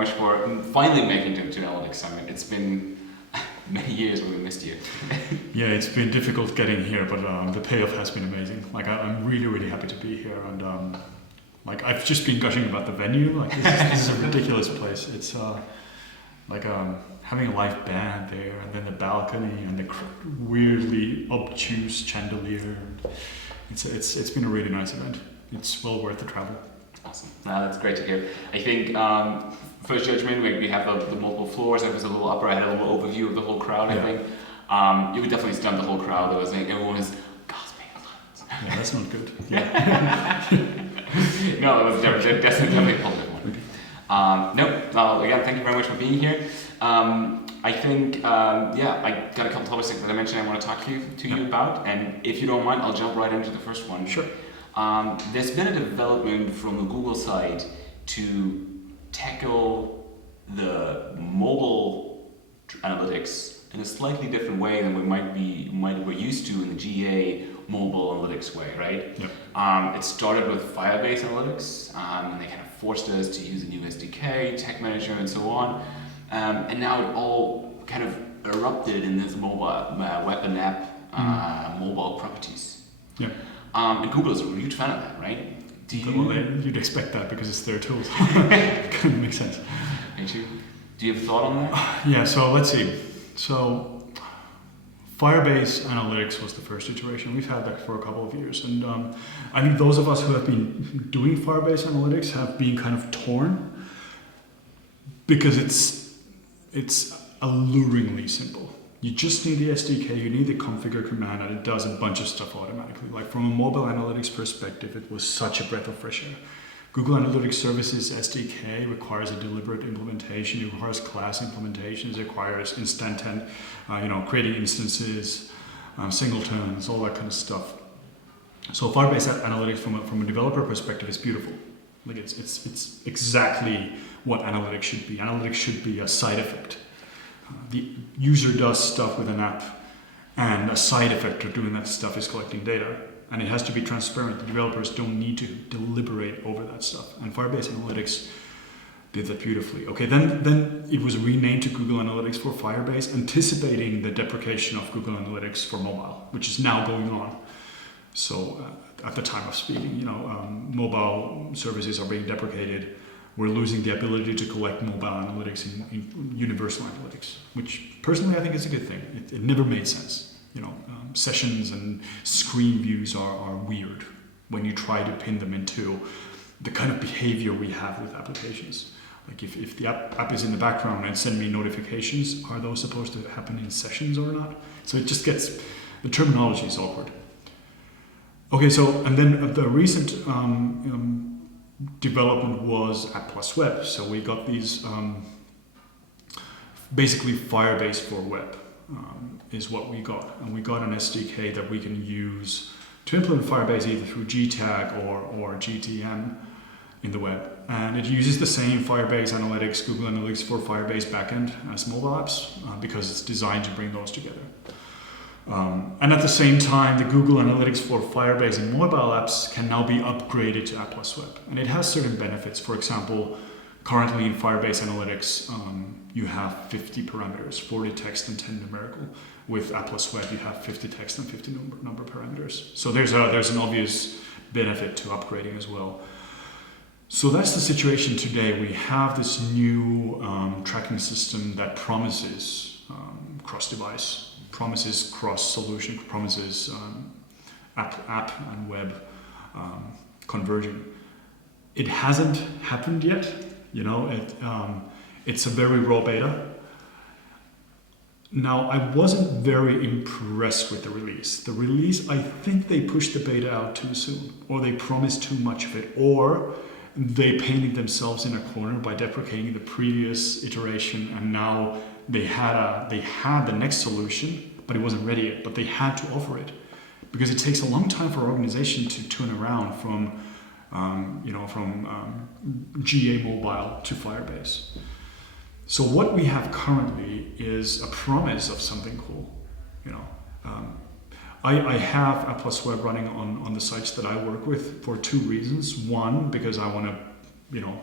much for finally making it to Analytics Summit. It's been many years when we missed you. Yeah, it's been difficult getting here, but the payoff has been amazing. Like I'm really, really happy to be here, and like I've just been gushing about the venue. Like this is a ridiculous place. It's like having a live band there, and then the balcony and the weirdly obtuse chandelier. It's been a really nice event. It's well worth the travel. Awesome. That's great to hear. I think first judgment, we have the multiple floors. I was a little upper. I had a little overview of the whole crowd. Yeah. I think you could definitely stun the whole crowd. There was like everyone was gasping. Yeah, that's not good. Yeah. No, it was definitely a positive one. No, again, thank you very much for being here. I think, I got a couple topics that I mentioned I want to talk to you about, and if you don't mind, I'll jump right into the first one. Sure. There's been a development from the Google side to tackle the mobile analytics in a slightly different way than we're used to in the GA mobile analytics way, right? Yep. It started with Firebase Analytics, and they kind of forced us to use a new SDK, Tag Manager, and so on. And now it all kind of erupted in this mobile web and app mobile properties. Yeah. And Google is a huge fan of that, right? You'd expect that because it's their tools. It kind of makes sense. Do you have a thought on that? Yeah, so let's see. So Firebase Analytics was the first iteration. We've had that for a couple of years. And I think those of us who have been doing Firebase Analytics have been kind of torn because it's alluringly simple. You just need the SDK, you need the configure command, and it does a bunch of stuff automatically. Like from a mobile analytics perspective, it was such a breath of fresh air. Google Analytics Services SDK requires a deliberate implementation, it requires class implementations, it requires instantent, creating instances, singletons, all that kind of stuff. So Firebase Analytics from a developer perspective is beautiful. Like it's exactly what analytics should be. Analytics should be a side effect. The user does stuff with an app, and a side effect of doing that stuff is collecting data. And it has to be transparent. The developers don't need to deliberate over that stuff. And Firebase Analytics did that beautifully. Okay, then it was renamed to Google Analytics for Firebase, anticipating the deprecation of Google Analytics for mobile, which is now going on. So at the time of speaking, mobile services are being deprecated. We're losing the ability to collect mobile analytics in universal analytics, which personally I think is a good thing. It never made sense. Sessions and screen views are weird when you try to pin them into the kind of behavior we have with applications. Like if the app is in the background and send me notifications, are those supposed to happen in sessions or not? So it just gets, the terminology is awkward. Okay, so, and then the recent development was App+Web. So we got these, basically Firebase for web is what we got. And we got an SDK that we can use to implement Firebase either through GTag or GTM in the web. And it uses the same Firebase Analytics, Google Analytics for Firebase backend as mobile apps because it's designed to bring those together. And at the same time, the Google Analytics for Firebase and mobile apps can now be upgraded to App+Web. And it has certain benefits. For example, currently in Firebase Analytics, you have 50 parameters, 40 text and 10 numerical. With App+Web, you have 50 text and 50 number parameters. So there's an obvious benefit to upgrading as well. So that's the situation today. We have this new tracking system that promises cross-device, promises cross-solution, promises app and web converging. It hasn't happened yet. It's a very raw beta. Now, I wasn't very impressed with the release. The release, I think they pushed the beta out too soon, or they promised too much of it, or they painted themselves in a corner by deprecating the previous iteration, and now they had the next solution, but it wasn't ready yet. But they had to offer it because it takes a long time for an organization to turn around from GA mobile to Firebase. So what we have currently is a promise of something cool. I have App+Web running on the sites that I work with for two reasons. One, because I want to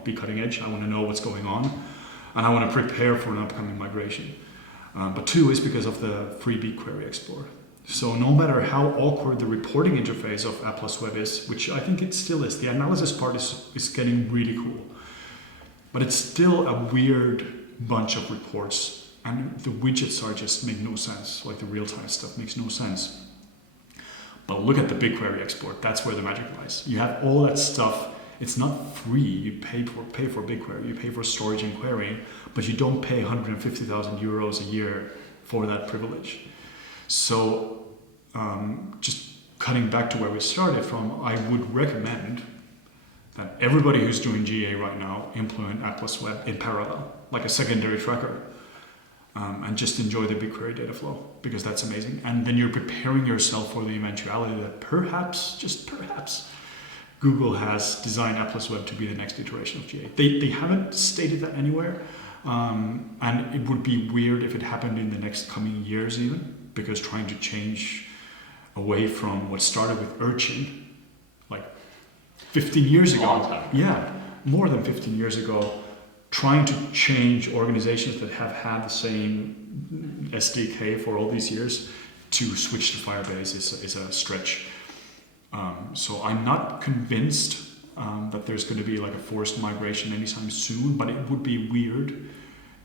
be cutting edge. I want to know what's going on. and I want to prepare for an upcoming migration. But two is because of the free BigQuery Explorer. So no matter how awkward the reporting interface of App+Web is, which I think it still is, the analysis part is getting really cool. But it's still a weird bunch of reports, and the widgets just make no sense. Like the real-time stuff makes no sense. But look at the BigQuery export. That's where the magic lies. You have all that stuff. It's not free. You pay for BigQuery. You pay for storage and querying, but you don't pay 150,000 euros a year for that privilege. So just cutting back to where we started from, I would recommend that everybody who's doing GA right now implement App+Web in parallel, like a secondary tracker, and just enjoy the BigQuery data flow, because that's amazing. And then you're preparing yourself for the eventuality that perhaps, just perhaps, Google has designed App+Web to be the next iteration of GA. They haven't stated that anywhere, and it would be weird if it happened in the next coming years even, because trying to change away from what started with Urchin, like 15 years ago. Long time. Yeah, more than 15 years ago, trying to change organizations that have had the same SDK for all these years to switch to Firebase is a stretch. So I'm not convinced that there's going to be like a forced migration anytime soon, but it would be weird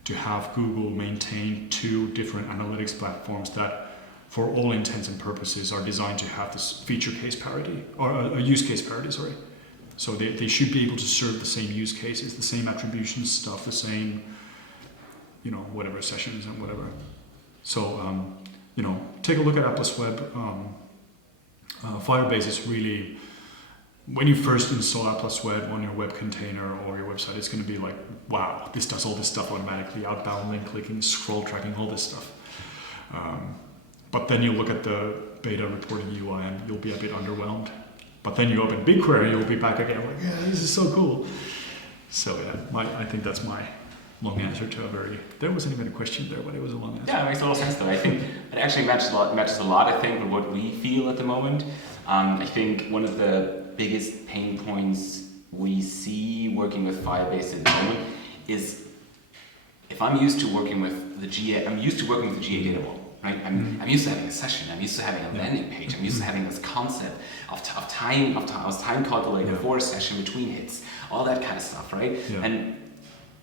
to have Google maintain two different analytics platforms that, for all intents and purposes, are designed to have this feature case parity, or a use case parity, sorry. So they should be able to serve the same use cases, the same attribution stuff, the same, whatever sessions and whatever. So, take a look at App+Web. Firebase is really, when you first install App+Web on your web container or your website, it's going to be like, wow, this does all this stuff automatically, outbound link clicking, scroll tracking, all this stuff. But then you look at the beta reporting UI and you'll be a bit underwhelmed. But then you open BigQuery, you'll be back again like, yeah, this is so cool. So yeah, I think that's my long answer to there wasn't even a question there, but it was a long answer. Yeah, it makes a lot of sense though. I think it actually matches a lot, I think, with what we feel at the moment. I think one of the biggest pain points we see working with Firebase at the moment is, if I'm used to working with the GA, I'm used to working with the GA data model. Right? I'm used to having a session. I'm used to having a landing page. I'm used to having this concept of time calculator for a session between hits, all that kind of stuff, right? Yeah. And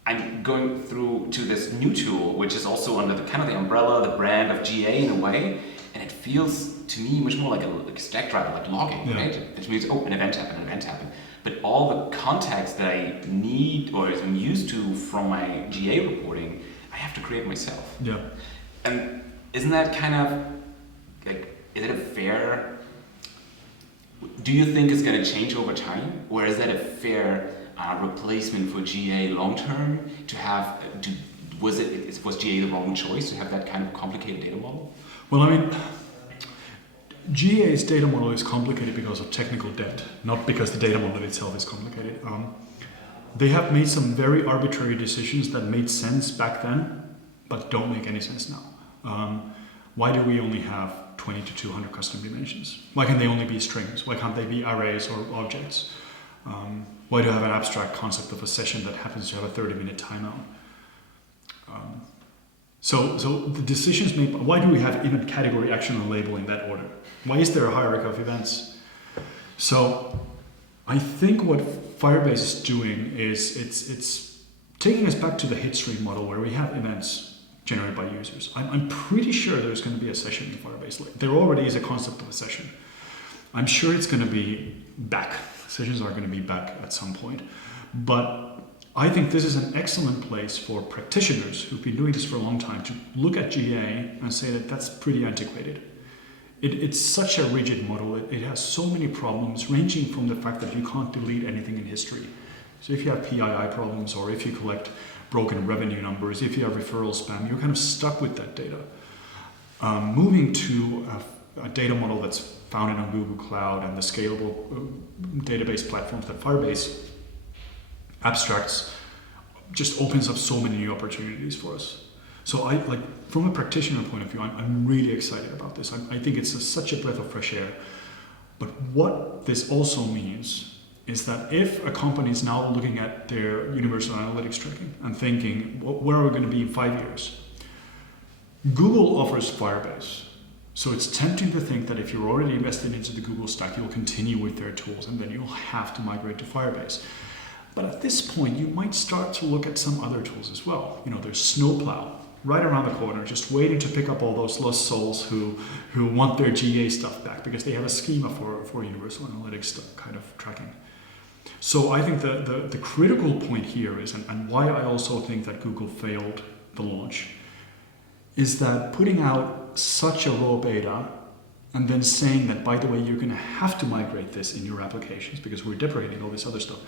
I'm going through to this new tool, which is also under the kind of the umbrella, the brand of GA in a way, and it feels to me much more like a stack driver, like logging, right? Which means, an event happened. But all the context that I need or am used to from my GA reporting, I have to create myself. Yeah. And isn't that kind of like, is it a fair, do you think it's going to change over time? Or is that a fair replacement for GA long term to have, was GA the wrong choice to have that kind of complicated data model? Well, I mean, GA's data model is complicated because of technical debt, not because the data model itself is complicated. They have made some very arbitrary decisions that made sense back then, but don't make any sense now. Why do we only have 20 to 200 custom dimensions? Why can they only be strings? Why can't they be arrays or objects? Why do I have an abstract concept of a session that happens to have a 30-minute timeout? So the decisions made, why do we have event category, action, and label in that order? Why is there a hierarchy of events? So I think what Firebase is doing is it's taking us back to the hit stream model where we have events generated by users. I'm pretty sure there's going to be a session in Firebase. There already is a concept of a session. I'm sure it's going to be back. Sessions are going to be back at some point. But I think this is an excellent place for practitioners who've been doing this for a long time to look at GA and say that that's pretty antiquated. It's such a rigid model. It has so many problems, ranging from the fact that you can't delete anything in history. So if you have PII problems, or if you collect broken revenue numbers, if you have referral spam, you're kind of stuck with that data. Moving to a data model that's founded on Google Cloud and the scalable database platforms that Firebase abstracts just opens up so many new opportunities for us. So from a practitioner point of view, I'm really excited about this. I think it's such a breath of fresh air. But what this also means is that if a company is now looking at their universal analytics tracking and thinking, where are we going to be in 5 years? Google offers Firebase. So it's tempting to think that if you're already invested into the Google stack, you'll continue with their tools and then you'll have to migrate to Firebase. But at this point, you might start to look at some other tools as well. There's Snowplow right around the corner, just waiting to pick up all those lost souls who want their GA stuff back because they have a schema for universal analytics kind of tracking. So I think the critical point here is, and why I also think that Google failed the launch, is that putting out such a raw beta and then saying that, by the way, you're going to have to migrate this in your applications because we're deprecating all this other stuff.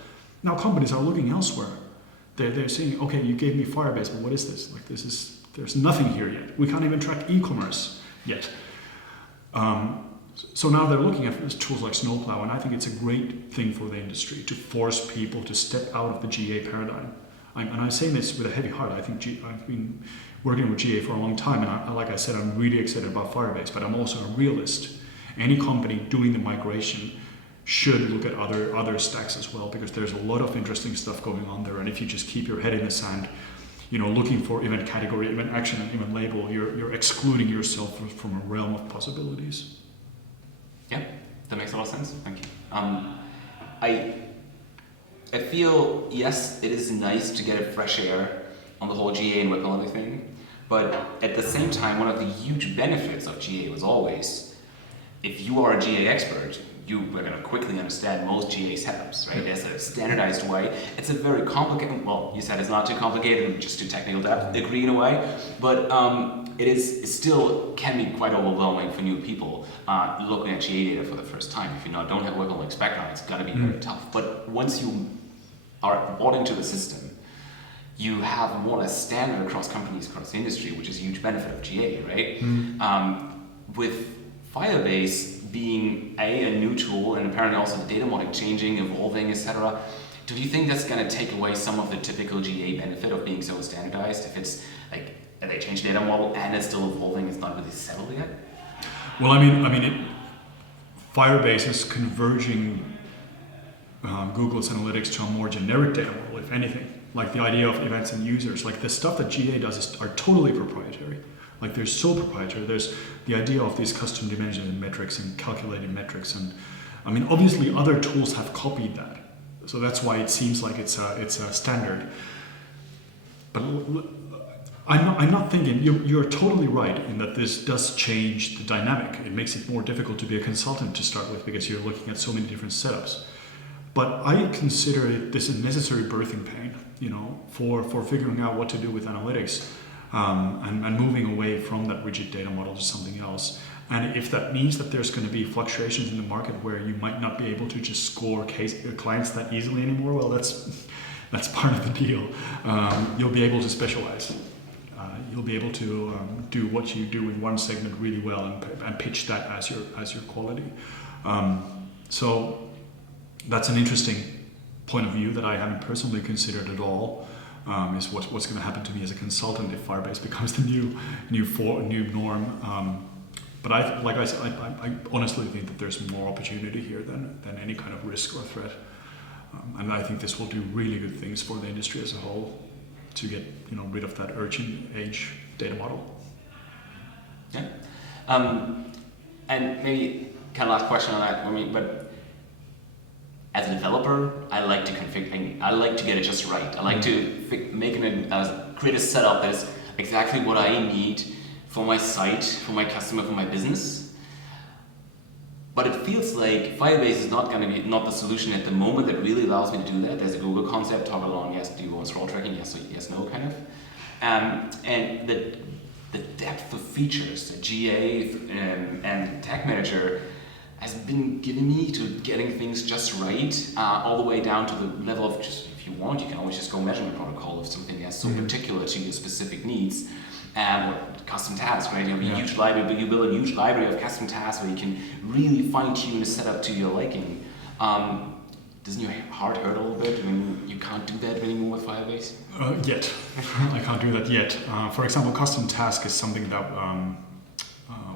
Now companies are looking elsewhere. They're saying, okay, you gave me Firebase, but what is this? Like there's nothing here yet. We can't even track e-commerce yet. So now they're looking at tools like Snowplow, and I think it's a great thing for the industry to force people to step out of the GA paradigm. And I'm saying this with a heavy heart. I think I've been working with GA for a long time, and like I said, I'm really excited about Firebase, but I'm also a realist. Any company doing the migration should look at other stacks as well, because there's a lot of interesting stuff going on there, and if you just keep your head in the sand, looking for event category, event action, and event label, you're excluding yourself from a realm of possibilities. Yeah, that makes a lot of sense. Thank you. I feel, yes, it is nice to get a fresh air on the whole GA and web analytics thing, but at the same time, one of the huge benefits of GA was always, if you are a GA expert, you are going to quickly understand most GA setups, right? There's a standardized way. It's a very complicated, well, you said it's not too complicated, just too technical to agree in a way, but it still can be quite overwhelming for new people looking at GA data for the first time. If you don't have web analytics background, it's going to be very tough. But once you are bought into the system, you have more or less standard across companies, across the industry, which is a huge benefit of GA, right? With Firebase being a new tool, and apparently also the data modeling changing, evolving, etc., do you think that's going to take away some of the typical GA benefit of being so standardized? If it's like they change data model and it's still evolving, it's not really settled yet? Well, Firebase is converging Google's analytics to a more generic data model, if anything. Like the idea of events and users, like the stuff that GA does are totally proprietary. Like they're so proprietary. There's the idea of these custom dimensions and metrics and calculated metrics, and obviously other tools have copied that. So that's why it seems like it's a standard. But I'm not thinking you're totally right in that this does change the dynamic. It makes it more difficult to be a consultant to start with because you're looking at so many different setups. But I consider this a necessary birthing pain, for figuring out what to do with analytics. And moving away from that rigid data model to something else. And if that means that there's going to be fluctuations in the market where you might not be able to just score clients that easily anymore, well, that's part of the deal. You'll be able to specialize. You'll be able to do what you do in one segment really well and pitch that as your quality. So that's an interesting point of view that I haven't personally considered at all. Is what's going to happen to me as a consultant if Firebase becomes the new norm. But I honestly think that there's more opportunity here than any kind of risk or threat. And I think this will do really good things for the industry as a whole to get rid of that urgent age data model. Yeah. And maybe kind of last question on that. But as a developer, I like to configure. I like to get it just right. I like to create a setup that is exactly what I need for my site, for my customer, for my business. But it feels like Firebase is not the solution at the moment that really allows me to do that. There's a Google concept, toggle on, yes, do you want scroll tracking, yes, no, kind of. And the depth of features that GA and Tag Manager has been giving me to getting things just right, all the way down to the level of just, if you want, you can always just go measurement protocol if something is so particular to your specific needs. Or custom tasks, right? You have a huge library, but you build a huge library of custom tasks where you can really fine-tune the setup to your liking. Doesn't your heart hurt a little bit when you can't do that anymore with Firebase? Yet. I can't do that yet. For example, custom task is something that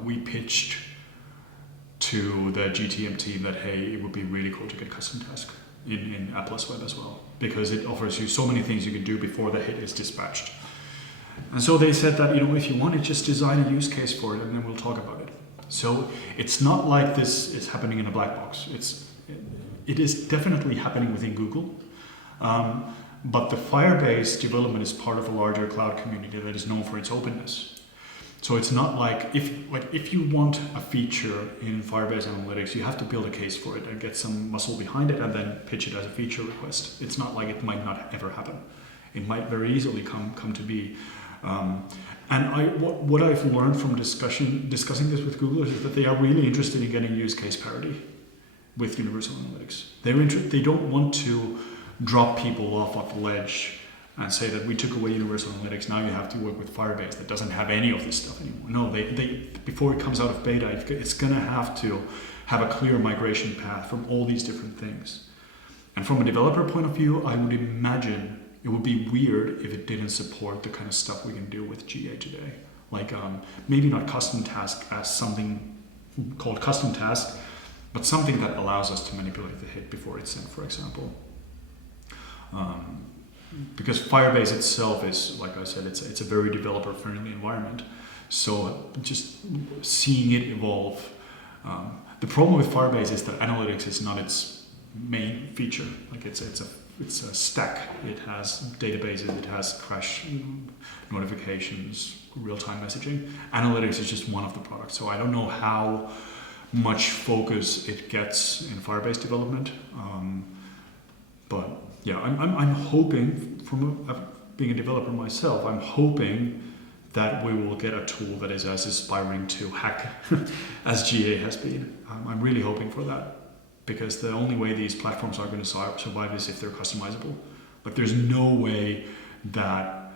we pitched to the GTM team that, hey, it would be really cool to get custom task. in App+Web as well, because it offers you so many things you can do before the hit is dispatched. And so they said that, if you want to just design a use case for it, and then we'll talk about it. So it's not like this is happening in a black box. It is definitely happening within Google. But the Firebase development is part of a larger cloud community that is known for its openness. So it's not like if you want a feature in Firebase Analytics, you have to build a case for it and get some muscle behind it and then pitch it as a feature request. It's not like it might not ever happen. It might very easily come to be. And what I've learned from discussing this with Google is that they are really interested in getting use case parity with Universal Analytics. They don't want to drop people off the ledge and say that we took away Universal Analytics, now you have to work with Firebase that doesn't have any of this stuff anymore. No, they before it comes out of beta, it's going to have a clear migration path from all these different things. And from a developer point of view, I would imagine it would be weird if it didn't support the kind of stuff we can do with GA today. Like maybe not custom task as something called custom task, but something that allows us to manipulate the hit before it's sent, for example. Because Firebase itself is, like I said, it's a very developer-friendly environment. So just seeing it evolve. The problem with Firebase is that analytics is not its main feature. Like it's a stack. It has databases, it has crash notifications, real-time messaging. Analytics is just one of the products. So I don't know how much focus it gets in Firebase development. But yeah, I'm hoping, from being a developer myself, I'm hoping that we will get a tool that is as aspiring to hack as GA has been. I'm really hoping for that, because the only way these platforms are going to survive is if they're customizable. Like there's no way that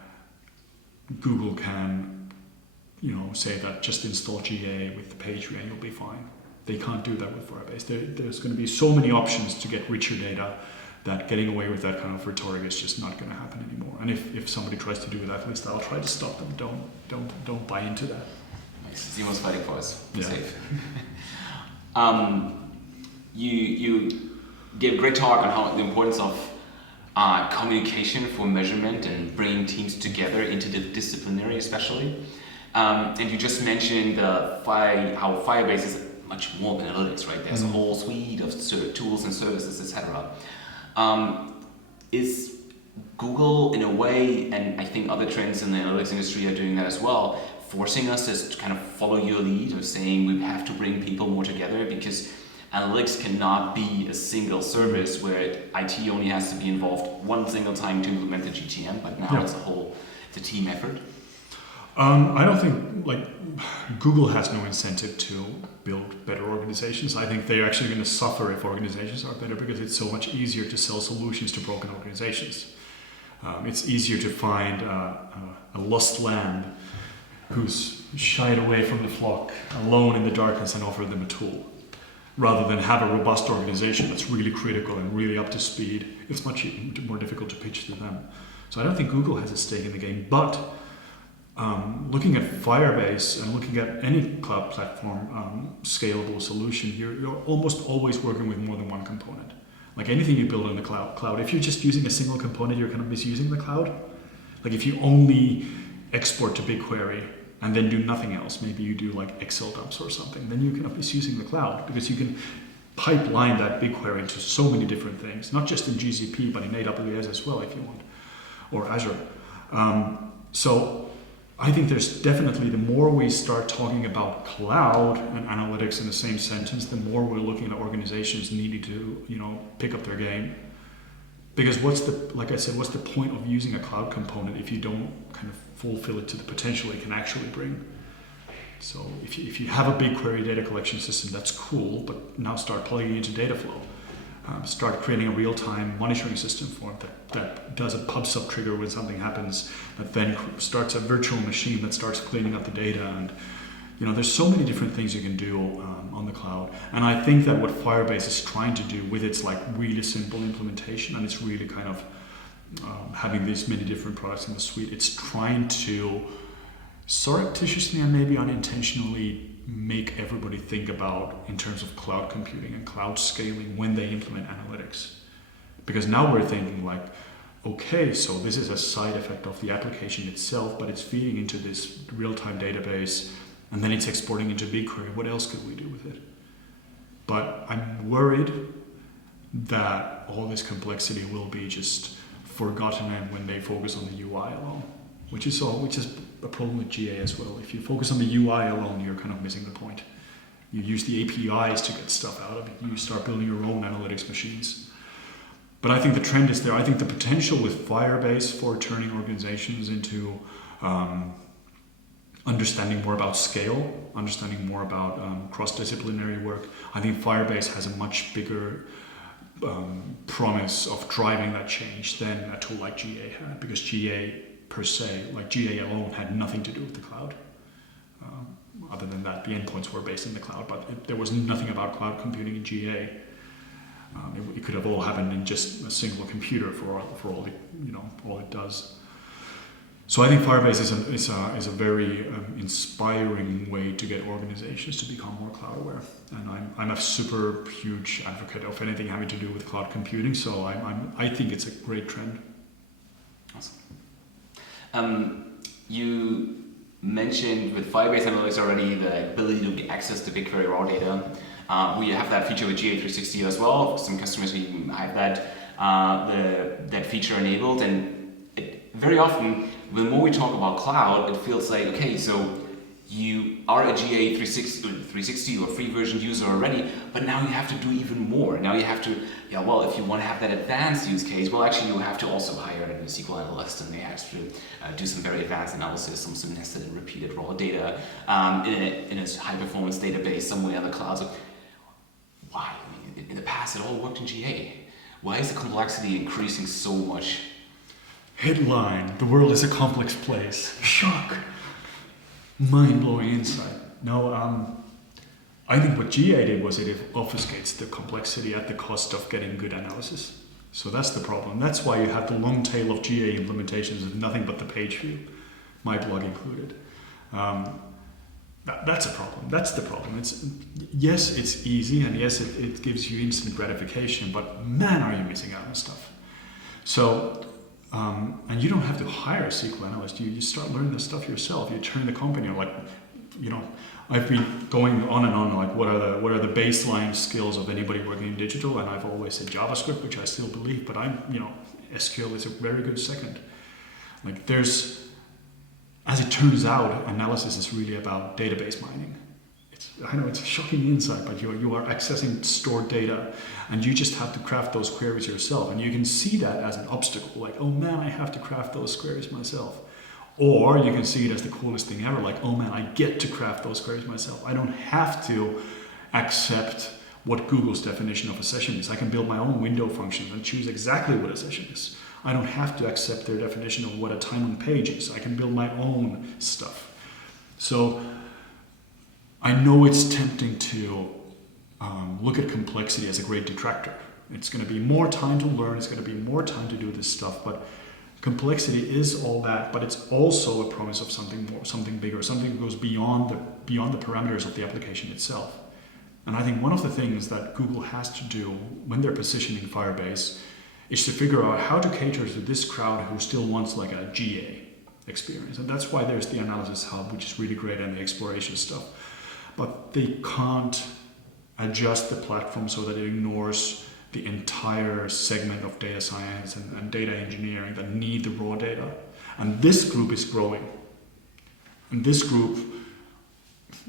Google can, say that just install GA with the page view and you'll be fine. They can't do that with Firebase. There's going to be so many options to get richer data that getting away with that kind of rhetoric is just not going to happen anymore. And if somebody tries to do that, at least I'll try to stop them. Don't buy into that. Nice. Simo's fighting for us. Yeah. Safe. You gave a great talk on how the importance of communication for measurement and bringing teams together, interdisciplinary especially. And you just mentioned how Firebase is much more than analytics, right? There's a whole suite of tools and services, etc. Is Google, in a way, and I think other trends in the analytics industry are doing that as well, forcing us to kind of follow your lead, or saying we have to bring people more together, because analytics cannot be a single service where IT only has to be involved one single time to implement the GTM, but now it's a team effort? I don't think Google has no incentive to build better organizations. I think they're actually going to suffer if organizations are better, because it's so much easier to sell solutions to broken organizations. It's easier to find a lost lamb who's shied away from the flock, alone in the darkness, and offer them a tool, rather than have a robust organization that's really critical and really up to speed. It's much more difficult to pitch to them. So I don't think Google has a stake in the game, but looking at Firebase and looking at any cloud platform scalable solution, you're almost always working with more than one component. Like anything you build in the cloud, if you're just using a single component, you're kind of misusing the cloud. Like if you only export to BigQuery and then do nothing else, maybe you do like Excel dumps or something, then you're kind of misusing the cloud, because you can pipeline that BigQuery into so many different things, not just in GCP, but in AWS as well if you want, or Azure. So I think there's definitely, the more we start talking about cloud and analytics in the same sentence, the more we're looking at organizations needing to, pick up their game. Because what's the point of using a cloud component if you don't kind of fulfill it to the potential it can actually bring? So if you have a BigQuery data collection system, that's cool, but now start plugging into Dataflow. Start creating a real-time monitoring system for it that does a pub sub trigger when something happens, that then starts a virtual machine that starts cleaning up the data. And there's so many different things you can do on the cloud. And I think that what Firebase is trying to do with its really simple implementation, and it's really kind of having these many different products in the suite, it's trying to surreptitiously and maybe unintentionally make everybody think about in terms of cloud computing and cloud scaling when they implement analytics. Because now we're thinking like, okay, so this is a side effect of the application itself, but it's feeding into this real-time database, and then it's exporting into BigQuery. What else could we do with it? But I'm worried that all this complexity will be just forgotten and when they focus on the UI alone, which is a problem with GA as well. If you focus on the UI alone, you're kind of missing the point. You use the APIs to get stuff out of it. You start building your own analytics machines. But I think the trend is there. I think the potential with Firebase for turning organizations into understanding more about scale, understanding more about cross-disciplinary work. I think Firebase has a much bigger promise of driving that change than a tool like GA had, because GA per se, like GA alone, had nothing to do with the cloud. Other than that, the endpoints were based in the cloud, but there was nothing about cloud computing in GA. It could have all happened in just a single computer for all all it does. So I think Firebase is a very inspiring way to get organizations to become more cloud aware. And I'm a super huge advocate of anything having to do with cloud computing. So I think it's a great trend. Awesome. You mentioned with Firebase Analytics already the ability to get access to BigQuery raw data. We have that feature with GA360 as well. Some customers even have that feature enabled, and very often, the more we talk about cloud, it feels like, okay, so you are a GA360 or free version user already, but now you have to do even more. Now you have to, if you want to have that advanced use case, well, actually you have to also hire a SQL analyst, and they have to do some very advanced analysis, some nested and repeated raw data in a high-performance database somewhere in the cloud. So why? I mean, in the past, it all worked in GA. Why is the complexity increasing so much? Headline: the world is a complex place. Shock. Mind-blowing insight. No, I think what GA did was it obfuscates the complexity at the cost of getting good analysis. So that's the problem. That's why you have the long tail of GA implementations with nothing but the page view, my blog included. That's a problem. That's the problem. Yes, it's easy, and yes, it gives you instant gratification, but man, are you missing out on stuff. So, and you don't have to hire a SQL analyst. You start learning this stuff yourself. You turn the company on, like, I've been going on and on, like, what are the baseline skills of anybody working in digital? And I've always said JavaScript, which I still believe, but SQL is a very good second. Like, as it turns out, analysis is really about database mining. I know it's a shocking insight, but you are accessing stored data, and you just have to craft those queries yourself. And you can see that as an obstacle, like, oh man, I have to craft those queries myself. Or you can see it as the coolest thing ever, like, oh man, I get to craft those queries myself. I don't have to accept what Google's definition of a session is. I can build my own window functions and choose exactly what a session is. I don't have to accept their definition of what a time on page is. I can build my own stuff. So I know it's tempting to look at complexity as a great detractor. It's going to be more time to learn. It's going to be more time to do this stuff. But complexity is all that. But it's also a promise of something more, something bigger, something that goes beyond the parameters of the application itself. And I think one of the things that Google has to do when they're positioning Firebase is to figure out how to cater to this crowd who still wants like a GA experience. And that's why there's the analysis hub, which is really great, and the exploration stuff. But they can't adjust the platform so that it ignores the entire segment of data science and data engineering that need the raw data. And this group is growing. And this group,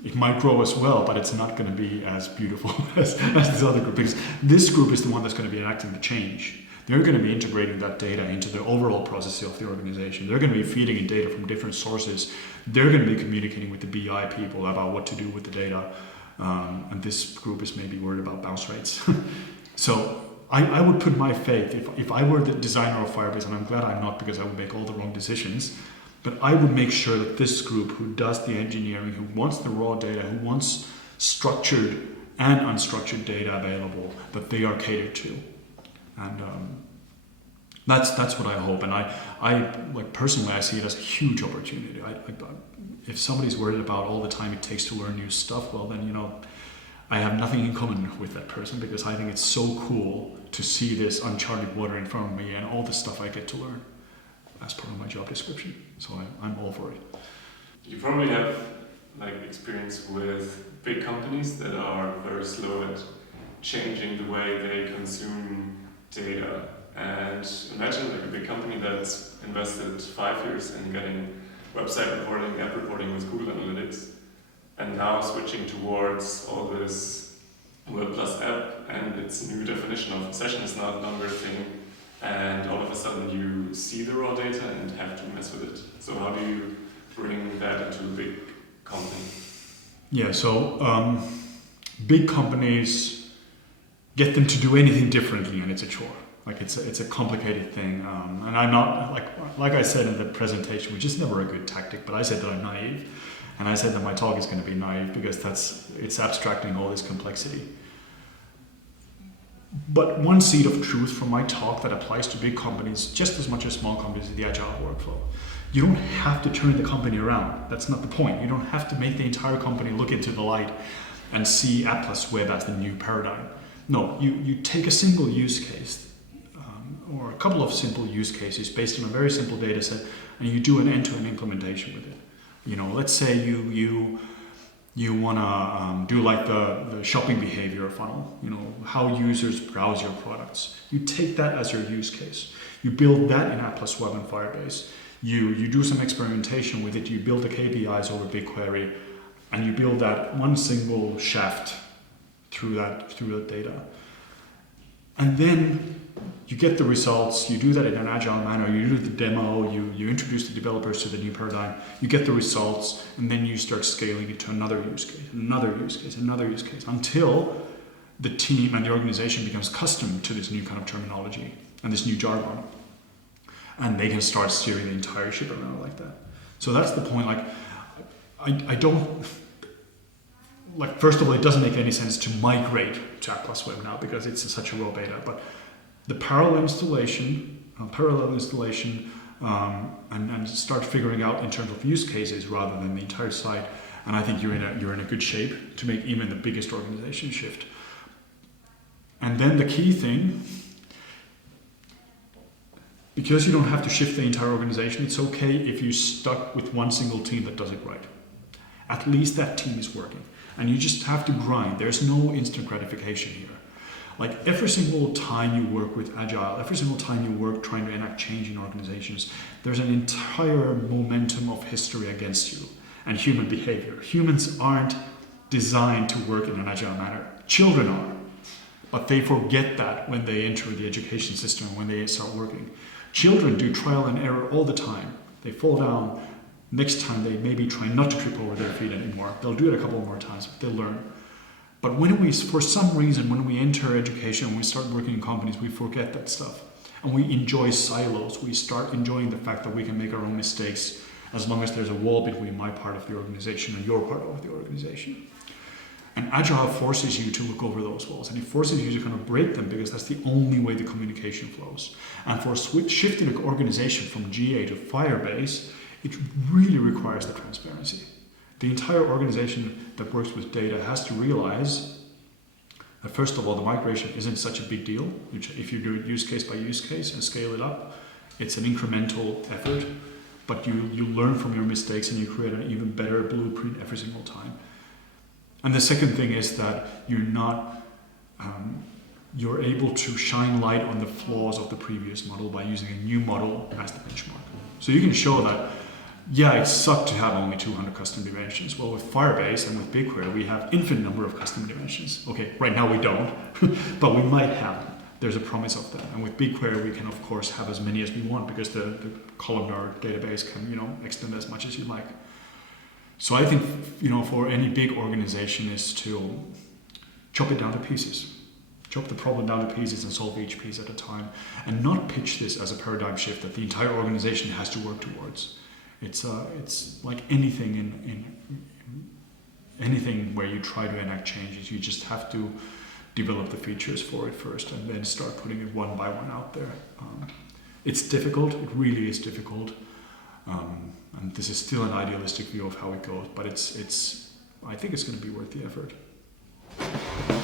it might grow as well, but it's not going to be as beautiful as this other group, because this group is the one that's going to be enacting the change. They're going to be integrating that data into the overall process of the organization. They're going to be feeding in data from different sources. They're going to be communicating with the BI people about what to do with the data. And this group is maybe worried about bounce rates. So I would put my faith, if I were the designer of Firebase, and I'm glad I'm not because I would make all the wrong decisions, but I would make sure that this group who does the engineering, who wants the raw data, who wants structured and unstructured data available, that they are catered to. And that's what I hope. And I like personally, I see it as a huge opportunity. If somebody's worried about all the time it takes to learn new stuff, well then, I have nothing in common with that person because I think it's so cool to see this uncharted water in front of me and all the stuff I get to learn as part of my job description. So I'm all for it. You probably have experience with big companies that are very slow at changing the way they consume data. And imagine a big company that's invested 5 years in getting website reporting, app reporting with Google Analytics, and now switching towards all this web plus app, and its new definition of session is not longer a thing, and all of a sudden you see the raw data and have to mess with it. So how do you bring that into a big company? Yeah, so big companies, get them to do anything differently and it's a chore. It's a complicated thing, and I'm not like I said in the presentation, which is never a good tactic. But I said that I'm naive, and I said that my talk is going to be naive because it's abstracting all this complexity. But one seed of truth from my talk that applies to big companies just as much as small companies is the agile workflow. You don't have to turn the company around. That's not the point. You don't have to make the entire company look into the light and see App+Web as the new paradigm. No, you take a single use case. Or a couple of simple use cases based on a very simple data set, and you do an end-to-end implementation with it. Let's say you want to do the shopping behavior funnel, how users browse your products. You take that as your use case. You build that in App+Web and Firebase. You do some experimentation with it. You build the KPIs over BigQuery, and you build that one single shaft through that data. And then you get the results, you do that in an agile manner, you do the demo, you introduce the developers to the new paradigm, you get the results, and then you start scaling it to another use case, another use case, another use case, until the team and the organization becomes accustomed to this new kind of terminology and this new jargon. And they can start steering the entire ship around like that. So that's the point. I don't... first of all, it doesn't make any sense to migrate to App+Web now because it's such a raw beta. But the parallel installation, and start figuring out in terms of use cases rather than the entire site. And I think you're in a good shape to make even the biggest organization shift. And then the key thing, because you don't have to shift the entire organization, it's okay if you stuck with one single team that does it right. At least that team is working. And you just have to grind. There's no instant gratification here. Every single time you work with Agile, every single time you work trying to enact change in organizations, there's an entire momentum of history against you and human behavior. Humans aren't designed to work in an Agile manner. Children are. But they forget that when they enter the education system and when they start working. Children do trial and error all the time. They fall down. Next time they maybe try not to trip over their feet anymore. They'll do it a couple more times, but they'll learn. But for some reason, when we enter education and we start working in companies, we forget that stuff. And we enjoy silos. We start enjoying the fact that we can make our own mistakes as long as there's a wall between my part of the organization and your part of the organization. And Agile forces you to look over those walls, and it forces you to kind of break them because that's the only way the communication flows. And for shifting an organization from GA to Firebase, it really requires the transparency. The entire organization that works with data has to realize that first of all, the migration isn't such a big deal. If you do it use case by use case and scale it up, it's an incremental effort, but you learn from your mistakes and you create an even better blueprint every single time. And the second thing is that you're able to shine light on the flaws of the previous model by using a new model as the benchmark. So you can show that, yeah, it sucked to have only 200 custom dimensions. Well, with Firebase and with BigQuery, we have infinite number of custom dimensions. Okay, right now we don't, but we might have them. There's a promise of that. And with BigQuery, we can, of course, have as many as we want because the columnar database can, extend as much as you like. So I think, for any big organization is to chop it down to pieces. Chop the problem down to pieces and solve each piece at a time. And not pitch this as a paradigm shift that the entire organization has to work towards. It's like anything in anything where you try to enact changes, you just have to develop the features for it first and then start putting it one by one out there. It's difficult, it really is difficult. And this is still an idealistic view of how it goes, but I think it's going to be worth the effort. you.